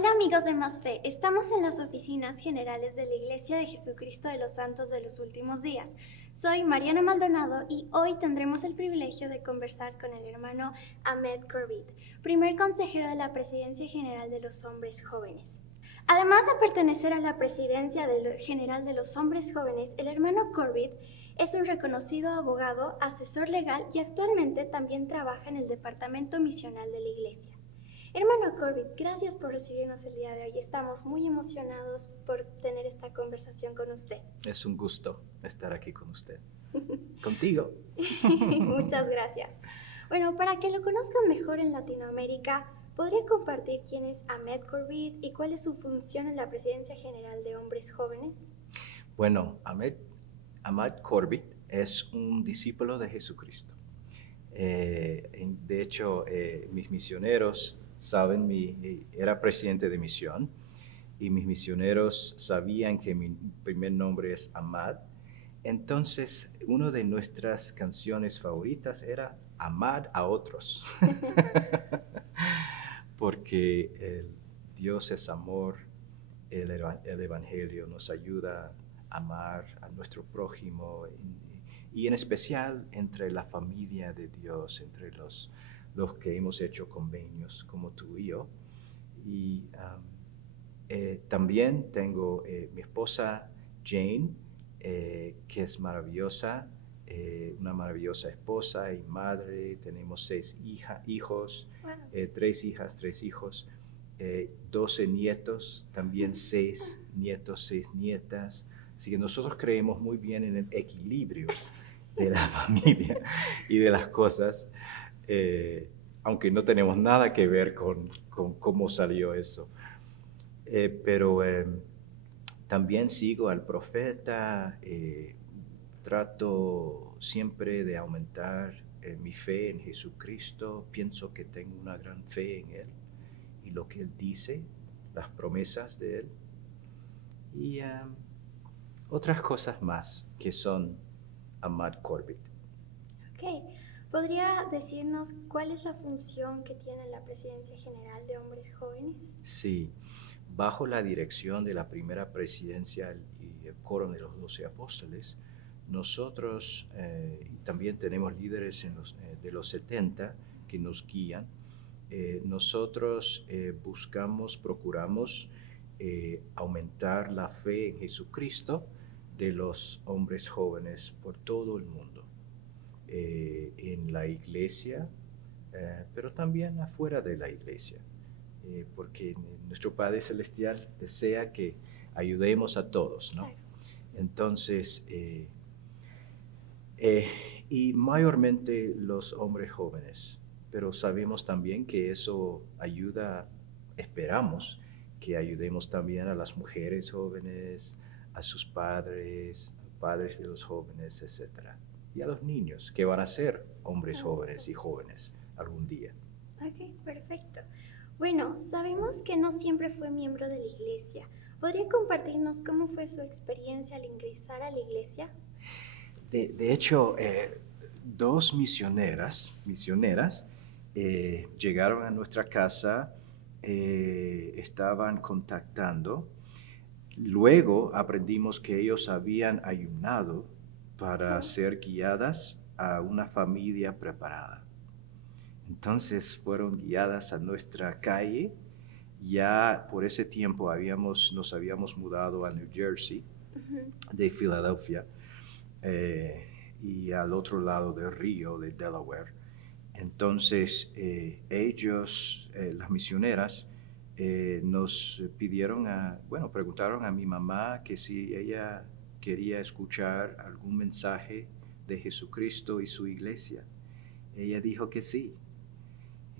Hola amigos de Más Fe, estamos en las oficinas generales de la Iglesia de Jesucristo de los Santos de los Últimos Días. Soy Mariana Maldonado y hoy tendremos el privilegio de conversar con el hermano Ahmed Corbett, primer consejero de la Presidencia General de los Hombres Jóvenes. Además de pertenecer a la Presidencia General de los Hombres Jóvenes, el hermano Corbett es un reconocido abogado, asesor legal y actualmente también trabaja en el Departamento Misional de la Iglesia. Hermano Corbett, gracias por recibirnos el día de hoy. Estamos muy emocionados por tener esta conversación con usted. Es un gusto estar aquí con usted. Contigo. Muchas gracias. Bueno, para que lo conozcan mejor en Latinoamérica, ¿podría compartir quién es Ahmed Corbett y cuál es su función en la Presidencia General de Hombres Jóvenes? Bueno, Ahmed Corbett es un discípulo de Jesucristo. De hecho, mis misioneros saben, era presidente de misión y mis misioneros sabían que mi primer nombre es Ahmad. Entonces, una de nuestras canciones favoritas era Amad a otros. Porque Dios es amor, el Evangelio nos ayuda a amar a nuestro prójimo y en especial entre la familia de Dios, entre los que hemos hecho convenios como tú y yo. Y también tengo mi esposa Jane, que es maravillosa, una maravillosa esposa y madre. Tenemos 6 hijos, Wow. 3 hijas, 3 hijos, 12 nietos, también 6 nietos, 6 nietas. Así que nosotros creemos muy bien en el equilibrio de la familia y de las cosas, aunque no tenemos nada que ver con cómo salió eso. Pero también sigo al profeta, trato siempre de aumentar mi fe en Jesucristo, pienso que tengo una gran fe en Él y lo que Él dice, las promesas de Él y otras cosas más que son Ahmed Corbett. Ok, ¿podría decirnos cuál es la función que tiene la Presidencia General de Hombres Jóvenes? Sí, bajo la dirección de la primera presidencia y el coro de los 12 apóstoles, nosotros también tenemos líderes de los 70 que nos guían. Nosotros procuramos aumentar la fe en Jesucristo de los hombres jóvenes por todo el mundo, en la iglesia, pero también afuera de la iglesia. Porque nuestro Padre Celestial desea que ayudemos a todos, ¿no? Entonces, y mayormente los hombres jóvenes, pero sabemos también que eso ayuda, esperamos que ayudemos también a las mujeres jóvenes, a sus padres de los jóvenes, etc. Y a los niños, que van a ser hombres jóvenes y jóvenes algún día. Ok, perfecto. Bueno, sabemos que no siempre fue miembro de la iglesia. ¿Podría compartirnos cómo fue su experiencia al ingresar a la iglesia? De hecho, 2 misioneras llegaron a nuestra casa, estaban contactando. Luego aprendimos que ellos habían ayunado para ser guiadas a una familia preparada. Entonces fueron guiadas a nuestra calle. Ya por ese tiempo nos habíamos mudado a New Jersey, de Filadelfia, y al otro lado del río de Delaware. Entonces las misioneras, nos preguntaron a mi mamá que si ella quería escuchar algún mensaje de Jesucristo y su iglesia. Ella dijo que sí.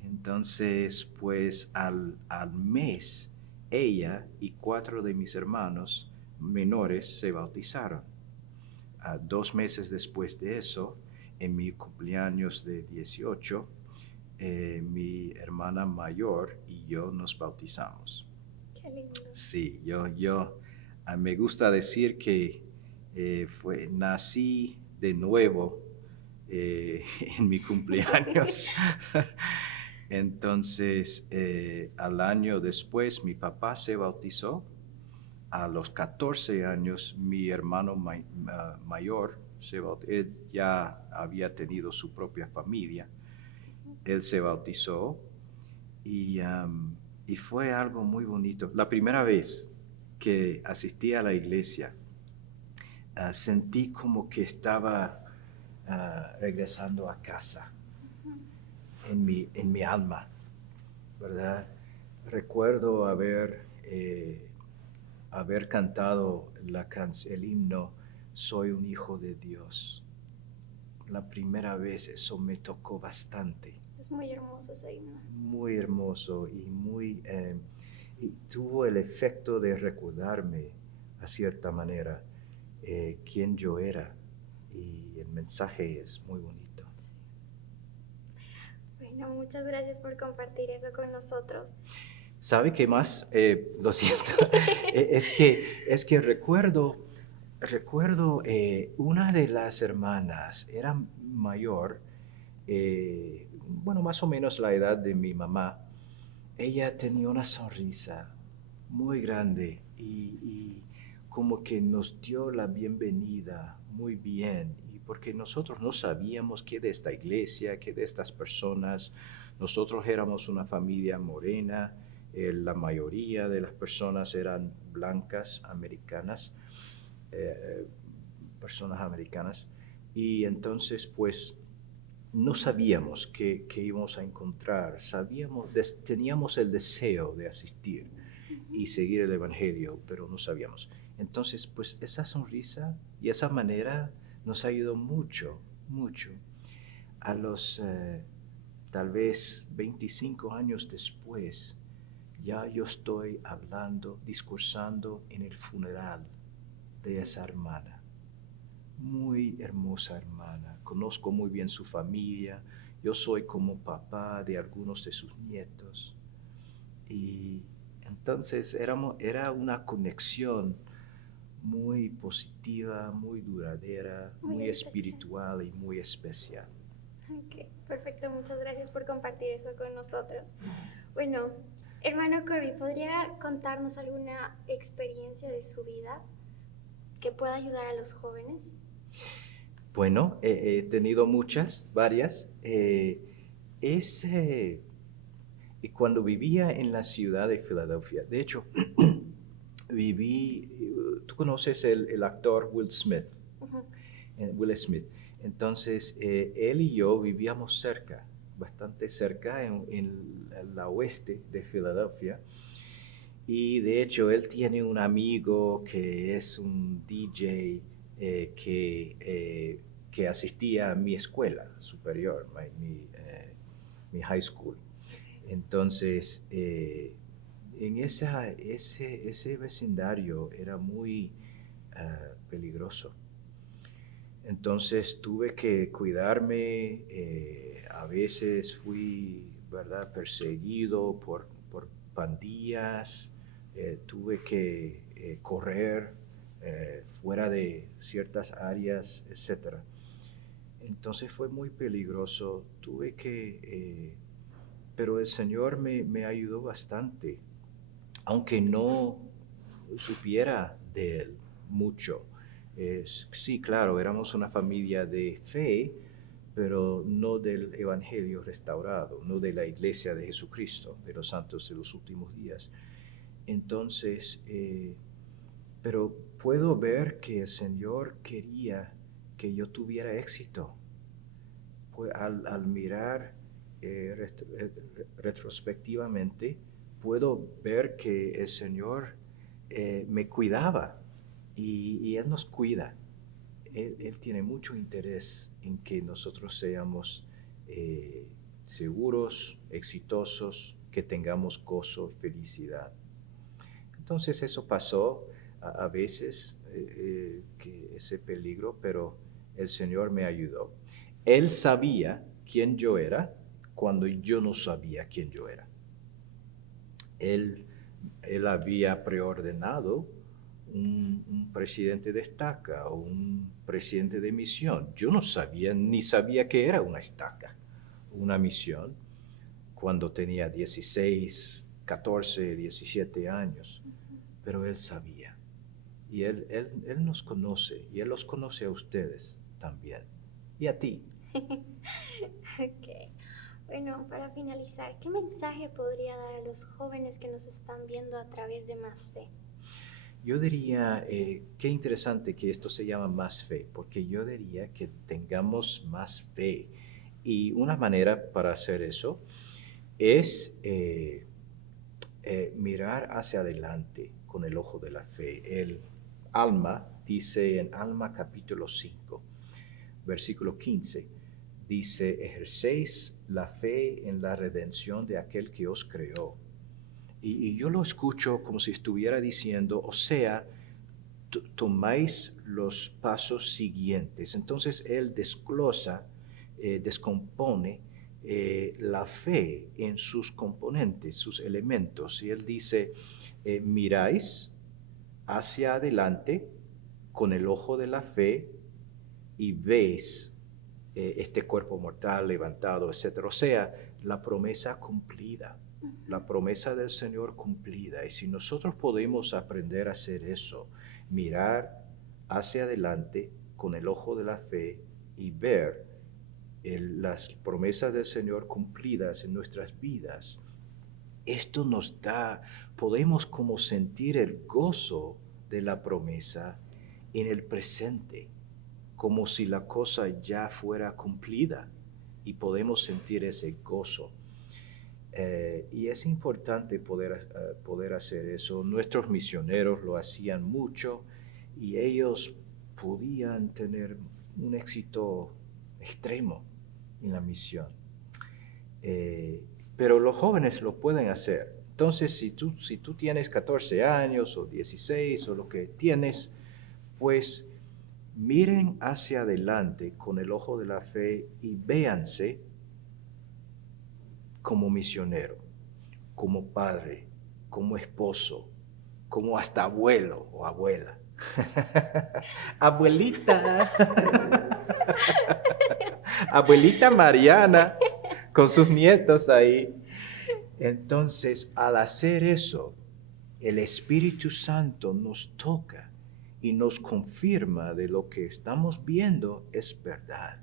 Entonces, pues al mes, ella y 4 de mis hermanos menores se bautizaron. 2 meses después de eso, en mi cumpleaños de 18, mi hermana mayor y yo nos bautizamos. Qué lindo. Sí, me gusta decir que nací de nuevo en mi cumpleaños. Entonces, al año después, mi papá se bautizó. A los 14 años, mi hermano mayor, él ya había tenido su propia familia. Él se bautizó y fue algo muy bonito. La primera vez que asistí a la iglesia, sentí como que estaba regresando a casa en mi alma, ¿verdad? Recuerdo haber cantado el himno Soy un hijo de Dios. La primera vez eso me tocó bastante. Es muy hermoso ese himno. Muy hermoso y tuvo el efecto de recordarme a cierta manera quién yo era, y el mensaje es muy bonito. Bueno, muchas gracias por compartir eso con nosotros. ¿Sabe qué más? Lo siento. es que recuerdo una de las hermanas, era mayor, bueno, más o menos la edad de mi mamá. Ella tenía una sonrisa muy grande y como que nos dio la bienvenida muy bien, y porque nosotros no sabíamos qué de esta iglesia, qué de estas personas. Nosotros éramos una familia morena, la mayoría de las personas eran blancas, americanas, personas americanas, y entonces pues no sabíamos qué íbamos a encontrar. Teníamos el deseo de asistir y seguir el Evangelio, pero no sabíamos. Entonces, pues esa sonrisa y esa manera nos ayudó mucho, mucho. A los tal vez 25 años después, ya yo estoy discursando en el funeral de esa hermana. Muy hermosa hermana, conozco muy bien su familia, yo soy como papá de algunos de sus nietos, y entonces era una conexión muy positiva, muy duradera, muy espiritual y muy especial. Ok, perfecto, muchas gracias por compartir eso con nosotros. Bueno, hermano Corby, ¿podría contarnos alguna experiencia de su vida que pueda ayudar a los jóvenes? Bueno, he tenido varias. Y cuando vivía en la ciudad de Filadelfia, de hecho, tú conoces el actor Will Smith. Uh-huh. Will Smith. Entonces, él y yo vivíamos cerca, bastante cerca, en la oeste de Filadelfia. Y de hecho, él tiene un amigo que es un DJ que asistía a mi escuela superior, mi high school. Entonces, en ese vecindario era muy peligroso. Entonces tuve que cuidarme, a veces fui, ¿verdad?, perseguido por pandillas, tuve que correr fuera de ciertas áreas, etc. Entonces fue muy peligroso, pero el Señor me ayudó bastante, aunque no supiera de Él mucho. Sí, claro, éramos una familia de fe, pero no del Evangelio restaurado, no de la Iglesia de Jesucristo, de los santos de los últimos días. Entonces, pero puedo ver que el Señor quería que yo tuviera éxito. Al mirar retrospectivamente, puedo ver que el Señor me cuidaba, y Él nos cuida. Él tiene mucho interés en que nosotros seamos seguros, exitosos, que tengamos gozo, felicidad. Entonces eso pasó a veces, que ese peligro, pero el Señor me ayudó. Él sabía quién yo era cuando yo no sabía quién yo era. Él había preordenado un presidente de estaca o un presidente de misión. Yo no sabía, ni sabía que era una estaca, una misión. cuando tenía 16, 14, 17 años, pero Él sabía. Y él nos conoce, y Él los conoce a ustedes también, y a ti. Ok. Bueno, para finalizar, ¿qué mensaje podría dar a los jóvenes que nos están viendo a través de Más Fe? Yo diría, qué interesante que esto se llama Más Fe, porque yo diría que tengamos más fe. Y una manera para hacer eso es mirar hacia adelante con el ojo de la fe. El Alma dice en Alma capítulo 5, versículo 15, dice, ejercéis la fe en la redención de aquel que os creó. Y yo lo escucho como si estuviera diciendo, o sea, tomáis los pasos siguientes. Entonces él desglosa, descompone la fe en sus componentes, sus elementos. Y él dice, miráis hacia adelante con el ojo de la fe y veis este cuerpo mortal levantado, etc. O sea, la promesa cumplida, la promesa del Señor cumplida. Y si nosotros podemos aprender a hacer eso, mirar hacia adelante con el ojo de la fe y ver las promesas del Señor cumplidas en nuestras vidas, esto nos da, podemos como sentir el gozo de la promesa en el presente, como si la cosa ya fuera cumplida, y podemos sentir ese gozo. Y es importante poder hacer eso. Nuestros misioneros lo hacían mucho y ellos podían tener un éxito extremo en la misión. Pero los jóvenes lo pueden hacer. Entonces, si tú tienes 14 años o 16 o lo que tienes, pues miren hacia adelante con el ojo de la fe y véanse como misionero, como padre, como esposo, como hasta abuelo o abuela. Abuelita. Abuelita Mariana con sus nietos ahí. Entonces, al hacer eso, el Espíritu Santo nos toca y nos confirma de lo que estamos viendo es verdad.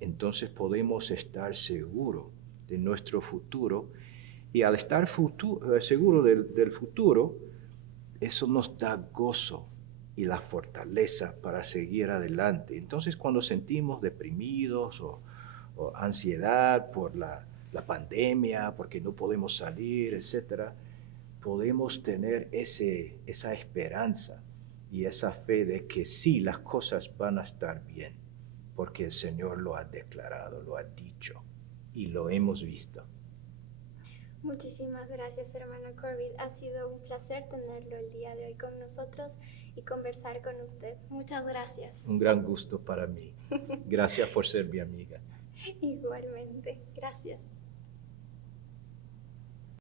Entonces podemos estar seguros de nuestro futuro, y al estar seguro del futuro, eso nos da gozo y la fortaleza para seguir adelante. Entonces, cuando sentimos deprimidos o ansiedad por la pandemia, porque no podemos salir, etc., podemos tener esa esperanza y esa fe de que sí, las cosas van a estar bien, porque el Señor lo ha declarado, lo ha dicho y lo hemos visto. Muchísimas gracias, hermano Corbett. Ha sido un placer tenerlo el día de hoy con nosotros y conversar con usted. Muchas gracias. Un gran gusto para mí. Gracias por ser mi amiga. Igualmente. Gracias.